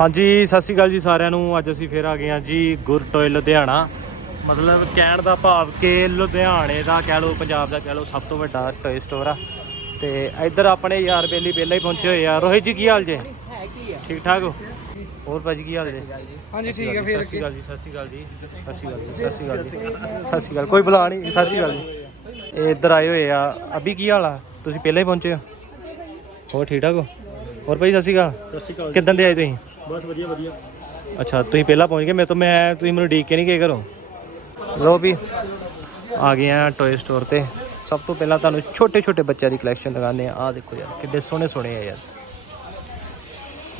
ਹਾਂਜੀ ਸਤਿ ਸ਼੍ਰੀ ਅਕਾਲ ਜੀ ਸਾਰਿਆਂ ਨੂੰ। ਅੱਜ ਅਸੀਂ ਫੇਰ ਆ ਗਏ ਹਾਂ ਜੀ ਗੁਰਟੋਏ ਲੁਧਿਆਣਾ। ਮਤਲਬ ਕਹਿਣ ਦਾ ਭਾਵ ਕਿ ਲੁਧਿਆਣੇ ਦਾ ਕਹਿ ਲਓ ਪੰਜਾਬ ਦਾ ਕਹਿ ਲਓ ਸਭ ਤੋਂ ਵੱਡਾ ਟੋਏ ਸਟੋਰ ਆ। ਤੇ ਇੱਧਰ ਆਪਣੇ ਯਾਰ ਬੇਲੀ ਪਹਿਲਾਂ ਹੀ ਪਹੁੰਚੇ ਹੋਏ ਆ। ਰੋਹਿਤ ਜੀ ਕੀ ਹਾਲ ਜੇ? ਠੀਕ ਠਾਕ ਹੋ? ਹੋਰ ਭਾਜੀ ਕੀ ਹਾਲ ਜੇ? ਹਾਂਜੀ ਠੀਕ ਹੈ ਫਿਰ ਸਤਿ ਸ਼੍ਰੀ ਅਕਾਲ ਜੀ ਸਤਿ ਸ਼੍ਰੀ ਅਕਾਲ ਜੀ ਸਤਿ ਸ਼੍ਰੀ ਅਕਾਲ ਜੀ ਸਤਿ ਸ਼੍ਰੀ ਅਕਾਲ ਜੀ ਸਤਿ ਸ਼੍ਰੀ ਅਕਾਲ। ਕੋਈ ਬੁਲਾ ਨਹੀਂ ਸਤਿ ਸ਼੍ਰੀ ਅਕਾਲ ਜੀ। ਇਹ ਇੱਧਰ ਆਏ ਹੋਏ ਆ। ਅਭੀ ਕੀ ਹਾਲ ਆ? ਤੁਸੀਂ ਪਹਿਲਾਂ ਹੀ ਪਹੁੰਚੇ ਹੋ? ਹੋਰ ਠੀਕ ਠਾਕ ਹੋ? ਹੋਰ ਭਾਈ ਸਤਿ ਸ਼੍ਰੀ ਅਕਾਲ। ਸਤਿ ਸ਼੍ਰੀ ਅਕਾਲ ਕਿੱਦਾਂ ਦੇ ਆਏ ਤੁਸੀਂ? ਬਸ ਵਧੀਆ ਵਧੀਆ। ਅੱਛਾ ਤੁਸੀਂ ਪਹਿਲਾਂ ਪਹੁੰਚ ਗਏ? ਮੈਂ ਤਾਂ ਮੈਂ ਤੁਸੀਂ ਮੈਨੂੰ ਡੀਕ ਕੇ ਨਹੀਂ ਗਏ ਘਰੋਂ? ਲੋ ਵੀ ਆ ਗਏ ਆ ਟੋਏ ਸਟੋਰ ਤੇ। ਸਭ ਤੋਂ ਪਹਿਲਾਂ ਤੁਹਾਨੂੰ ਛੋਟੇ ਛੋਟੇ ਬੱਚਿਆਂ ਦੀ ਕਲੈਕਸ਼ਨ ਲਗਾਉਂਦੇ ਆ। ਆਹ ਦੇਖੋ ਯਾਰ ਕਿੱਡੇ ਸੋਹਣੇ ਸੋਹਣੇ ਆ ਯਾਰ।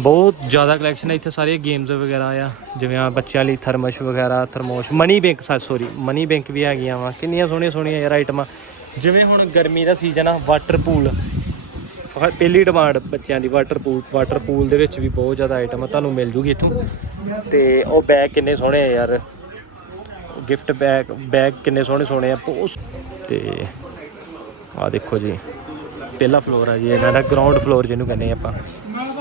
ਬਹੁਤ ਜ਼ਿਆਦਾ ਕਲੈਕਸ਼ਨ ਹੈ ਇੱਥੇ ਸਾਰੇ ਗੇਮਸ ਵਗੈਰਾ ਆ। ਜਿਵੇਂ ਆ ਬੱਚਿਆਂ ਲਈ ਥਰਮਸ਼ ਵਗੈਰਾ thermos money bank sorry money bank ਵੀ ਹੈਗੀਆਂ ਵਾ। ਕਿੰਨੀਆਂ ਸੋਹਣੀਆਂ ਸੋਹਣੀਆਂ ਯਾਰ ਆਈਟਮਾਂ ਜਿਵੇਂ ਹੁਣ ਗਰਮੀ ਦਾ ਸੀਜ਼ਨ ਆ ਵਾਟਰ ਪੂਲ ਪਹਿਲੀ ਡਿਮਾਂਡ ਬੱਚਿਆਂ ਦੀ ਵਾਟਰ ਪੂਲ ਵਾਟਰ ਪੂਲ ਦੇ ਵਿੱਚ ਵੀ ਬਹੁਤ ਜ਼ਿਆਦਾ ਆਈਟਮ ਆ, ਤੁਹਾਨੂੰ ਮਿਲ ਜੂਗੀ ਇੱਥੋਂ। ਤੇ ਉਹ ਬੈਗ ਕਿੰਨੇ ਸੋਹਣੇ ਆ ਯਾਰ। ਗਿਫਟ ਬੈਗ ਬੈਗ ਕਿੰਨੇ ਸੋਹਣੇ ਸੋਹਣੇ ਆ, ਬਹੁਤ ਤੇ ਆ ਦੇਖੋ ਜੀ, ਪਹਿਲਾ ਫਲੋਰ ਆ ਜੀ, ਇਹਨਾਂ ਦਾ ਗਰਾਊਂਡ ਫਲੋਰ ਜਿਹਨੂੰ ਕਹਿੰਦੇ ਆਪਾਂ।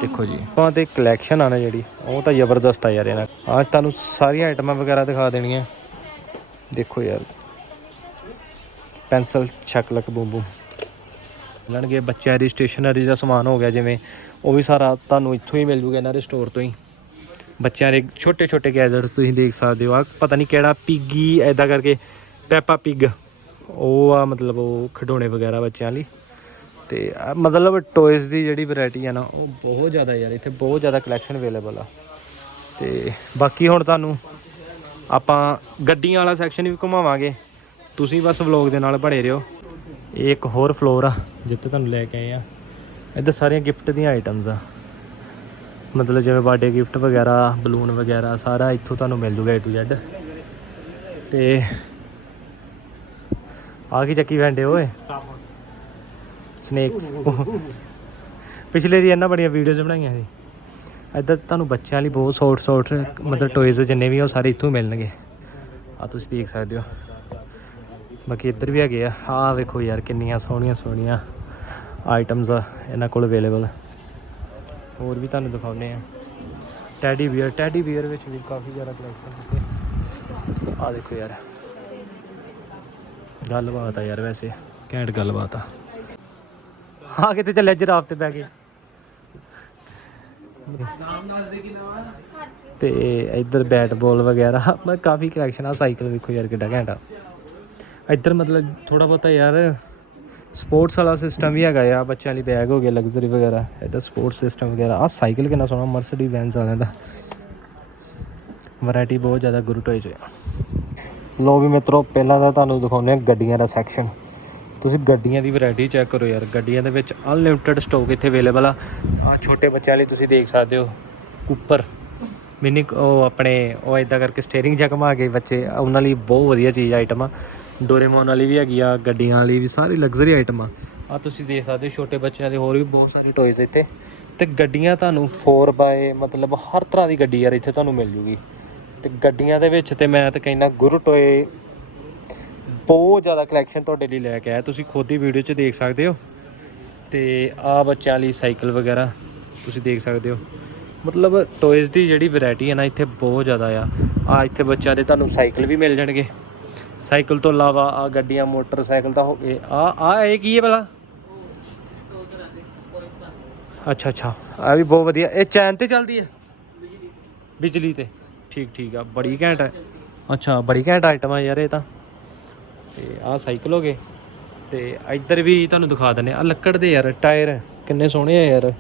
ਦੇਖੋ ਜੀ, ਆਪਾਂ ਤੇ ਕਲੈਕਸ਼ਨ ਆ ਨਾ ਜਿਹੜੀ, ਉਹ ਤਾਂ ਜ਼ਬਰਦਸਤ ਆ ਯਾਰ ਇਹਨਾਂ ਅੱਜ ਤੁਹਾਨੂੰ ਸਾਰੀਆਂ ਆਈਟਮਾਂ ਵਗੈਰਾ ਦਿਖਾ ਦੇਣੀਆਂ। ਦੇਖੋ ਯਾਰ ਪੈਨਸਲ ਛਕਲਕ ਬੂਮ ਮਿਲਣਗੇ ਬੱਚਿਆਂ ਦੀ ਸਟੇਸ਼ਨਰੀ ਦਾ ਸਮਾਨ ਹੋ ਗਿਆ ਜਿਵੇਂ, ਉਹ ਵੀ ਸਾਰਾ ਤੁਹਾਨੂੰ ਇੱਥੋਂ ਹੀ ਮਿਲ ਜੂਗਾ ਇਹਨਾਂ ਦੇ ਸਟੋਰ ਤੋਂ ਹੀ। ਬੱਚਿਆਂ ਦੇ ਛੋਟੇ ਛੋਟੇ ਗੈਜਟਸ ਤੁਸੀਂ ਦੇਖ ਸਕਦੇ ਹੋ। ਆ ਪਤਾ ਨਹੀਂ ਕਿਹੜਾ ਪਿੱਗੀ ਐਦਾਂ ਕਰਕੇ ਪੈਪਾ ਪਿੱਗ ਉਹ ਆ ਮਤਲਬ ਉਹ ਖਿਡੌਣੇ ਵਗੈਰਾ ਬੱਚਿਆਂ ਲਈ। ਤੇ ਮਤਲਬ ਟੋਇਜ਼ ਦੀ ਜਿਹੜੀ ਵੈਰਾਈਟੀ ਆ ਨਾ, ਉਹ ਬਹੁਤ ਜ਼ਿਆਦਾ ਯਾਰ, ਇੱਥੇ ਬਹੁਤ ਜ਼ਿਆਦਾ ਕਲੈਕਸ਼ਨ ਅਵੇਲੇਬਲ ਆ। ਤੇ ਬਾਕੀ ਹੁਣ ਤੁਹਾਨੂੰ ਆਪਾਂ ਗੱਡੀਆਂ ਵਾਲਾ ਸੈਕਸ਼ਨ ਵੀ ਘੁਮਾਵਾਂਗੇ। ਤੁਸੀਂ ਬਸ ਵਲੌਗ ਦੇ ਨਾਲ ਬਣੇ ਰਹੋ। ਇਹ ਇੱਕ ਹੋਰ ਫਲੋਰ ਆ, ਜਿੱਥੇ ਤੁਹਾਨੂੰ ਲੈ ਕੇ ਆਏ ਆ। ਇੱਧਰ ਸਾਰੀਆਂ ਗਿਫਟ ਦੀਆਂ ਆਈਟਮਸ ਆ। ਮਤਲਬ ਜਿਵੇਂ ਬਰਥਡੇ ਗਿਫਟ ਵਗੈਰਾ ਬਲੂਨ ਵਗੈਰਾ, ਸਾਰਾ ਇੱਥੋਂ ਤੁਹਾਨੂੰ ਮਿਲ ਜੂਗਾ A to Z ਤੇ ਆ ਕੀ ਚੱਕੀ ਵੈਂਡੇ ਓਏ? ਸਨੇਕਸ ਪਿਛਲੇ ਦੀ ਇਹਨਾਂ ਬੜੀਆਂ ਵੀਡੀਓਜ਼ ਬਣਾਈਆਂ ਸੀ। ਇੱਧਰ ਤੁਹਾਨੂੰ ਬੱਚਿਆਂ ਲਈ ਬਹੁਤ ਸੌਟ ਸੌਟ ਮਤਲਬ ਟੋਇਜ਼ ਜਿੰਨੇ ਵੀ ਉਹ ਸਾਰੇ ਇੱਥੋਂ ਮਿਲਣਗੇ। ਆ ਤੁਸੀਂ ਦੇਖ ਸਕਦੇ ਹੋ। ਬਾਕੀ ਇੱਧਰ ਵੀ ਹੈਗੇ ਆ। ਆਹ ਵੇਖੋ ਯਾਰ ਕਿੰਨੀਆਂ ਸੋਹਣੀਆਂ ਸੋਹਣੀਆਂ ਆਈਟਮਸ ਆ ਇਹਨਾਂ ਕੋਲ ਅਵੇਲੇਬਲ ਹੋਰ ਵੀ ਤੁਹਾਨੂੰ ਦਿਖਾਉਂਦੇ ਆ। ਟੈਡੀ ਬੀਅਰ ਟੈਡੀ ਬੀਅਰ ਵਿੱਚ ਵੀ ਕਾਫੀ ਜ਼ਿਆਦਾ ਕਲੈਕਸ਼ਨ ਦਿੱਤੇ ਆ ਦੇਖੋ ਯਾਰ। ਗੱਲਬਾਤ ਆ ਯਾਰ ਵੈਸੇ। ਘੈਂਟ ਗੱਲਬਾਤ ਆ। ਹਾਂ ਕਿਤੇ ਚੱਲਿਆ ਜਰਾਬ ਤੇ ਬਹਿ ਕੇ? ਤੇ ਇੱਧਰ ਬੈਟ ਬਾਲ ਵਗੈਰਾ। ਕਾਫੀ ਕਲੈਕਸ਼ਨ ਆ। ਸਾਈਕਲ ਵੇਖੋ ਯਾਰ ਕਿੱਡਾ ਘੈਂਟ ਇੱਧਰ ਮਤਲਬ ਥੋੜਾ ਬਹੁਤਾ ਯਾਰ ਸਪੋਰਟਸ ਵਾਲਾ ਸਿਸਟਮ ਵੀ ਹੈਗਾ ਆ ਬੱਚਿਆਂ ਲਈ ਬੈਗ ਹੋ ਗਿਆ ਲਗਜ਼ਰੀ ਵਗੈਰਾ, ਇੱਧਰ ਸਪੋਰਟਸ ਸਿਸਟਮ ਵਗੈਰਾ। ਆ ਸਾਈਕਲ ਕਿੰਨਾ ਸੋਹਣਾ ਮਰਸੀਡੀ ਵੈਨਸ ਵਾਲਿਆਂ ਦਾ। ਵੈਰਾਈਟੀ ਬਹੁਤ ਜ਼ਿਆਦਾ ਗੁਰੂ ਟੋਏ 'ਚ ਲੋ ਵੀ ਮਿੱਤਰੋ, ਪਹਿਲਾਂ ਤਾਂ ਤੁਹਾਨੂੰ ਦਿਖਾਉਂਦੇ ਆ ਗੱਡੀਆਂ ਦਾ ਸੈਕਸ਼ਨ ਤੁਸੀਂ ਗੱਡੀਆਂ ਦੀ ਵੈਰਾਈਟੀ ਚੈੱਕ ਕਰੋ ਯਾਰ, ਗੱਡੀਆਂ ਦੇ ਵਿੱਚ ਅਨਲਿਮਿਟਿਡ ਸਟਾਕ ਇੱਥੇ ਅਵੇਲੇਬਲ ਆ। ਆ ਛੋਟੇ ਬੱਚਿਆਂ ਲਈ ਤੁਸੀਂ ਦੇਖ ਸਕਦੇ ਹੋ ਕੁੱਪਰ ਮਿਨੀ ਉਹ ਆਪਣੇ, ਉਹ ਇਦਾਂ ਕਰਕੇ ਸਟੀਅਰਿੰਗ ਜਾਂ ਘੁਮਾ ਕੇ ਬੱਚੇ, ਉਹਨਾਂ ਲਈ ਬਹੁਤ ਵਧੀਆ ਚੀਜ਼ ਆਈਟਮ ਆ। ਡੋਰੇਮੋਨ ਵਾਲੀ ਵੀ ਹੈਗੀ ਆ, ਗੱਡੀਆਂ ਵਾਲੀ ਵੀ, ਸਾਰੀ ਲਗਜ਼ਰੀ ਆਈਟਮ ਆ। ਆ ਤੁਸੀਂ ਦੇਖ ਸਕਦੇ ਹੋ, ਛੋਟੇ ਬੱਚਿਆਂ ਦੇ ਹੋਰ ਵੀ ਬਹੁਤ ਸਾਰੇ ਟੌਇਜ਼ ਇੱਥੇ। ਤੇ ਗੱਡੀਆਂ ਤੁਹਾਨੂੰ 4x ਮਤਲਬ ਹਰ ਤਰ੍ਹਾਂ ਦੀ ਗੱਡੀ ਯਾਰ ਇੱਥੇ ਤੁਹਾਨੂੰ ਮਿਲ ਜੂਗੀ। ਤੇ ਗੱਡੀਆਂ ਦੇ ਵਿੱਚ ਤੇ ਮੈਂ ਤਾਂ ਕਹਿੰਦਾ ਗੁਰੂ ਟੋਏ ਬਹੁਤ ਜ਼ਿਆਦਾ ਕਲੈਕਸ਼ਨ ਤੁਹਾਡੇ ਲਈ ਲੈ ਕੇ ਆਇਆ। ਤੁਸੀਂ ਖੁਦ ਹੀ ਵੀਡੀਓ 'ਚ ਦੇਖ ਸਕਦੇ ਹੋ। ਤੇ ਆ ਬੱਚਿਆਂ ਲਈ ਸਾਈਕਲ ਵਗੈਰਾ, ਤੁਸੀਂ ਦੇਖ ਸਕਦੇ ਹੋ। ਮਤਲਬ ਟੋਇਜ਼ ਦੀ ਜਿਹੜੀ ਵੈਰਾਈਟੀ ਹੈ ਨਾ, ਇੱਥੇ ਬਹੁਤ ਜ਼ਿਆਦਾ ਆ। ਆ ਇੱਥੇ ਬੱਚਿਆਂ ਦੇ ਤੁਹਾਨੂੰ ਸਾਈਕਲ ਵੀ ਮਿਲ ਜਾਣਗੇ। ਸਾਈਕਲ ਤੋਂ ਇਲਾਵਾ ਆ ਗੱਡੀਆਂ, ਮੋਟਰਸਾਈਕਲ ਤਾਂ ਹੋ ਗਏ। ਆ ਆ ਇਹ ਕੀ ਹੈ ਭਲਾ? ਅੱਛਾ ਅੱਛਾ। ਆ ਵੀ ਬਹੁਤ ਵਧੀਆ। ਇਹ ਚੈਨ ਤੇ ਚੱਲਦੀ ਹੈ? ਬਿਜਲੀ ਤੇ। ਠੀਕ ਠੀਕ ਆ। ਬੜੀ ਘੈਂਟ ਹੈ ਅੱਛਾ, ਬੜੀ ਘੈਂਟ ਆਈਟਮ ਆ ਯਾਰ ਇਹ ਤਾਂ। ਤੇ ਆਹ ਸਾਈਕਲ ਹੋ ਗਏ। ਤੇ ਇੱਧਰ ਵੀ ਤੁਹਾਨੂੰ ਦਿਖਾ ਦਿੰਦੇ ਆ। ਲੱਕੜ ਦੇ ਯਾਰ, ਟਾਇਰ। ਕਿੰਨੇ ਸੋਹਣੇ ਆ ਯਾਰ।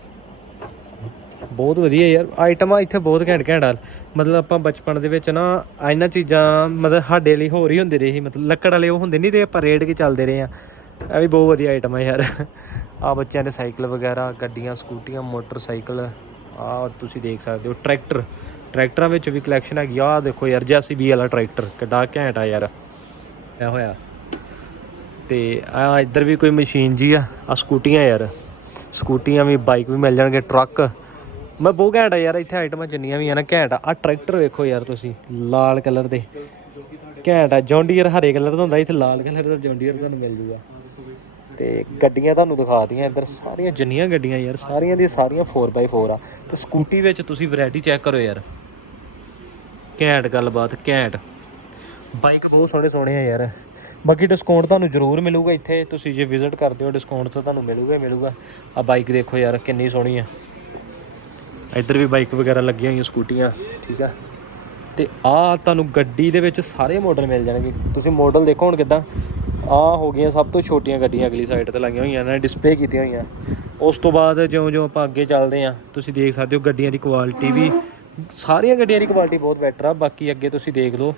ਬਹੁਤ ਵਧੀਆ ਯਾਰ, ਆਈਟਮਾਂ ਇੱਥੇ ਬਹੁਤ ਘੈਂਟ ਘੈਂਟ ਆ। ਮਤਲਬ ਆਪਾਂ ਬਚਪਨ ਦੇ ਵਿੱਚ ਨਾ ਇਹਨਾਂ ਚੀਜ਼ਾਂ ਮਤਲਬ ਸਾਡੇ ਲਈ ਹੋਰ ਹੀ ਹੁੰਦੇ ਰਹੇ ਸੀ। ਮਤਲਬ ਲੱਕੜ ਵਾਲੇ ਉਹ ਹੁੰਦੇ ਨਹੀਂ ਰਹੇ ਆਪਾਂ ਰੇਡ ਕੇ ਚੱਲਦੇ ਰਹੇ ਆ। ਇਹ ਵੀ ਬਹੁਤ ਵਧੀਆ ਆਈਟਮ ਆ ਯਾਰ। ਆ ਬੱਚਿਆਂ ਦੇ ਸਾਈਕਲ ਵਗੈਰਾ, ਗੱਡੀਆਂ, ਸਕੂਟੀਆਂ, ਮੋਟਰਸਾਈਕਲ ਆ ਤੁਸੀਂ ਦੇਖ ਸਕਦੇ ਹੋ, ਟਰੈਕਟਰ। ਟਰੈਕਟਰਾਂ ਵਿੱਚ ਵੀ ਕਲੈਕਸ਼ਨ ਹੈਗੀ ਆ। ਆਹ ਦੇਖੋ ਯਾਰ ਜੈਸੀਬੀ ਵਾਲਾ ਟਰੈਕਟਰ, ਕਿੱਡਾ ਘੈਂਟ ਆ ਯਾਰ। ਇਹ ਹੋਇਆ। ਤੇ ਆ ਇੱਧਰ ਵੀ ਕੋਈ ਮਸ਼ੀਨ ਜੀ ਆ ਆ ਸਕੂਟੀਆਂ ਯਾਰ। ਸਕੂਟੀਆਂ ਵੀ, ਬਾਈਕ ਵੀ ਮਿਲ ਜਾਣਗੇ, ਟਰੱਕ। ਮੈਂ ਬਹੁਤ ਘੈਂਟ ਆ ਯਾਰ, ਇੱਥੇ ਆਈਟਮਾਂ ਜਿੰਨੀਆਂ ਵੀ ਆ ਨਾ, ਘੈਂਟ ਆ। ਆਹ ਟਰੈਕਟਰ ਵੇਖੋ ਯਾਰ ਤੁਸੀਂ, ਲਾਲ ਕਲਰ ਦੇ। ਘੈਂਟ ਆ ਜੌਂਡੀਅਰ ਹਰੇ ਕਲਰ ਦਾ ਹੁੰਦਾ, ਇੱਥੇ ਲਾਲ ਕਲਰ ਦਾ ਜੌਂਡੀਅਰ ਤੁਹਾਨੂੰ ਮਿਲ ਜੂਗਾ। ਤੇ ਗੱਡੀਆਂ ਤੁਹਾਨੂੰ ਦਿਖਾਤੀਆਂ ਇੱਧਰ ਸਾਰੀਆਂ ਜਿੰਨੀਆਂ ਗੱਡੀਆਂ ਯਾਰ, ਸਾਰੀਆਂ ਦੀ ਸਾਰੀਆਂ 4x4 ਆ। ਤੇ ਸਕੂਟੀ ਵਿੱਚ ਤੁਸੀਂ ਵੈਰਾਈਟੀ ਚੈੱਕ ਕਰੋ ਯਾਰ। ਘੈਂਟ ਗੱਲਬਾਤ, ਘੈਂਟ। ਬਾਈਕ ਬਹੁਤ ਸੋਹਣੇ ਸੋਹਣੇ ਆ ਯਾਰ। ਬਾਕੀ ਡਿਸਕਾਊਂਟ ਤੁਹਾਨੂੰ ਜ਼ਰੂਰ ਮਿਲੂਗਾ ਇੱਥੇ, ਤੁਸੀਂ ਜੇ ਵਿਜ਼ਿਟ ਕਰਦੇ ਹੋ ਡਿਸਕਾਊਂਟ ਤਾਂ ਤੁਹਾਨੂੰ ਮਿਲੂਗਾ ਹੀ ਮਿਲੂਗਾ। ਆ ਬਾਈਕ ਦੇਖੋ ਯਾਰ, ਕਿੰਨੀ ਸੋਹਣੀ ਆ। ਇੱਧਰ ਵੀ ਬਾਈਕ ਵਗੈਰਾ ਲੱਗੀਆਂ ਹੋਈਆਂ, ਸਕੂਟੀਆਂ, ਠੀਕ ਆ। ਤੇ ਆ ਤੁਹਾਨੂੰ ਗੱਡੀ ਦੇ ਵਿੱਚ ਸਾਰੇ ਮਾਡਲ ਮਿਲ ਜਾਣਗੇ। ਤੁਸੀਂ ਮਾਡਲ ਦੇਖੋ ਹੁਣ ਕਿਦਾਂ। ਆ ਹੋ ਗਈਆਂ ਸਭ ਤੋਂ ਛੋਟੀਆਂ ਗੱਡੀਆਂ, ਅਗਲੀ ਸਾਈਡ ਤੇ ਲੱਗੀਆਂ ਹੋਈਆਂ ਨੇ ਡਿਸਪਲੇ ਕੀਤੀਆਂ ਹੋਈਆਂ। ਉਸ ਤੋਂ ਬਾਅਦ ਜਿਉਂ-ਜਿਉਂ ਆਪਾਂ ਅੱਗੇ ਚੱਲਦੇ ਆ ਤੁਸੀਂ ਦੇਖ ਸਕਦੇ ਹੋ ਗੱਡੀਆਂ ਦੀ ਕੁਆਲਿਟੀ ਵੀ। ਸਾਰੀਆਂ ਗੱਡੀਆਂ ਦੀ ਕੁਆਲਿਟੀ ਬਹੁਤ ਬੈਟਰ ਆ, ਬਾਕੀ ਅੱਗੇ ਤੁਸੀਂ ਦੇਖ ਲਓ।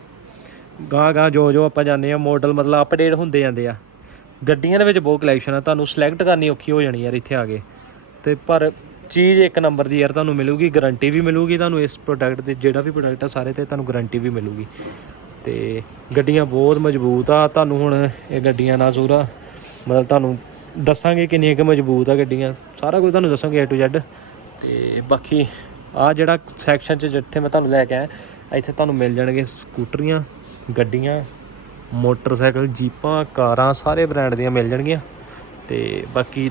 ਗਾਂ ਗਾਂ ਜੋ ਜੋ ਆਪਾਂ ਜਾਂਦੇ ਆ ਮਾਡਲ ਮਤਲਬ ਅਪਡੇਟ ਹੁੰਦੇ ਜਾਂਦੇ ਆ। ਗੱਡੀਆਂ ਦੇ ਵਿੱਚ ਬਹੁਤ ਕਲੈਕਸ਼ਨ ਆ, ਤੁਹਾਨੂੰ ਸਿਲੈਕਟ ਕਰਨੀ ਔਖੀ ਹੋ ਜਾਣੀ ਯਾਰ ਇੱਥੇ ਆ ਕੇ। ਤੇ ਪਰ ਚੀਜ਼ ਇੱਕ ਨੰਬਰ ਦੀ ਯਾਰ ਤੁਹਾਨੂੰ ਮਿਲੂਗੀ ਗਾਰੰਟੀ ਵੀ ਮਿਲੂਗੀ ਤੁਹਾਨੂੰ ਇਸ ਪ੍ਰੋਡਕਟ ਦੇ, ਜਿਹੜਾ ਵੀ ਪ੍ਰੋਡਕਟ ਆ ਸਾਰੇ ਤੇ ਤੁਹਾਨੂੰ ਗਾਰੰਟੀ ਵੀ ਮਿਲੂਗੀ। ਤੇ ਗੱਡੀਆਂ ਬਹੁਤ ਮਜ਼ਬੂਤ ਆ, ਤੁਹਾਨੂੰ ਹੁਣ ਇਹ ਗੱਡੀਆਂ ਨਾਲ ਜ਼ੂਰਾ ਮਤਲਬ ਤੁਹਾਨੂੰ ਦੱਸਾਂਗੇ ਕਿੰਨੀਆਂ ਕਿ ਮਜ਼ਬੂਤ ਆ ਗੱਡੀਆਂ, ਸਾਰਾ ਕੁਝ ਤੁਹਾਨੂੰ ਦੱਸਾਂਗੇ A to Z ਤੇ ਬਾਕੀ ਆ ਜਿਹੜਾ ਸੈਕਸ਼ਨ 'ਚ ਜਿੱਥੇ ਮੈਂ ਤੁਹਾਨੂੰ ਲੈ ਕੇ ਆਇਆ, ਇੱਥੇ ਤੁਹਾਨੂੰ ਮਿਲ ਜਾਣਗੇ ਸਕੂਟਰੀਆਂ, ਗੱਡੀਆਂ, ਮੋਟਰਸਾਈਕਲ, ਜੀਪਾਂ, ਕਾਰਾਂ, ਸਾਰੇ ਬ੍ਰਾਂਡ ਦੀਆਂ ਮਿਲ ਜਾਣਗੀਆਂ। ਤੇ ਬਾਕੀ